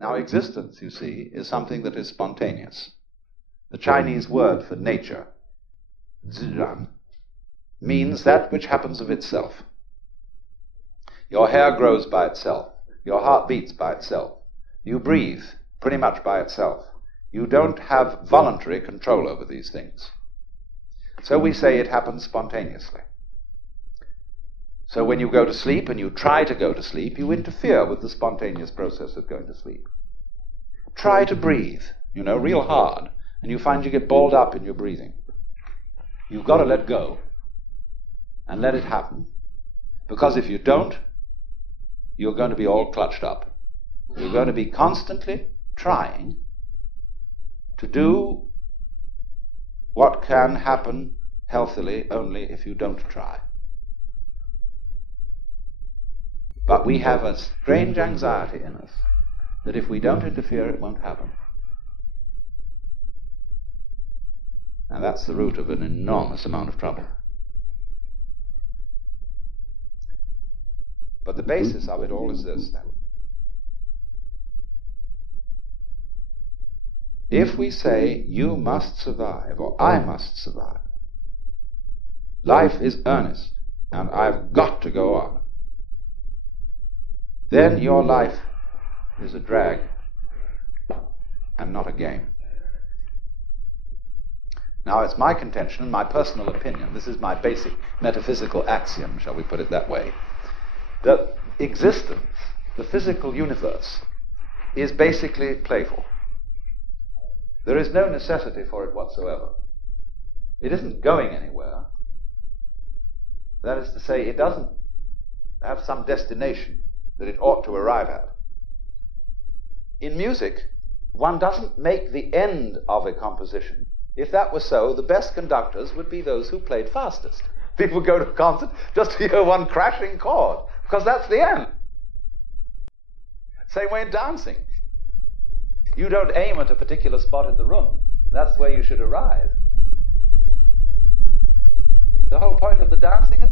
Now, existence, you see, is something that is spontaneous. The Chinese word for nature, zhiran, means that which happens of itself. Your hair grows by itself. Your heart beats by itself. You breathe pretty much by itself. You don't have voluntary control over these things. So we say it happens spontaneously. So when you go to sleep and you try to go to sleep, you interfere with the spontaneous process of going to sleep. Try to breathe, real hard, and you find you get balled up in your breathing. You've got to let go and let it happen. Because if you don't, you're going to be all clutched up. You're going to be constantly trying to do what can happen healthily only if you don't try. But we have a strange anxiety in us that if we don't interfere, it won't happen. And that's the root of an enormous amount of trouble. But the basis of it all is this, then. If we say, you must survive, or I must survive, life is earnest, and I've got to go on, then your life is a drag and not a game. Now, it's my contention and my personal opinion, this is my basic metaphysical axiom, shall we put it that way, that existence, the physical universe, is basically playful. There is no necessity for it whatsoever. It isn't going anywhere. That is to say, it doesn't have some destination that it ought to arrive at. In music, one doesn't make the end of a composition. If that were so, the best conductors would be those who played fastest. People go to a concert just to hear one crashing chord, because that's the end. Same way in dancing. You don't aim at a particular spot in the room. That's where you should arrive. The whole point of the dancing is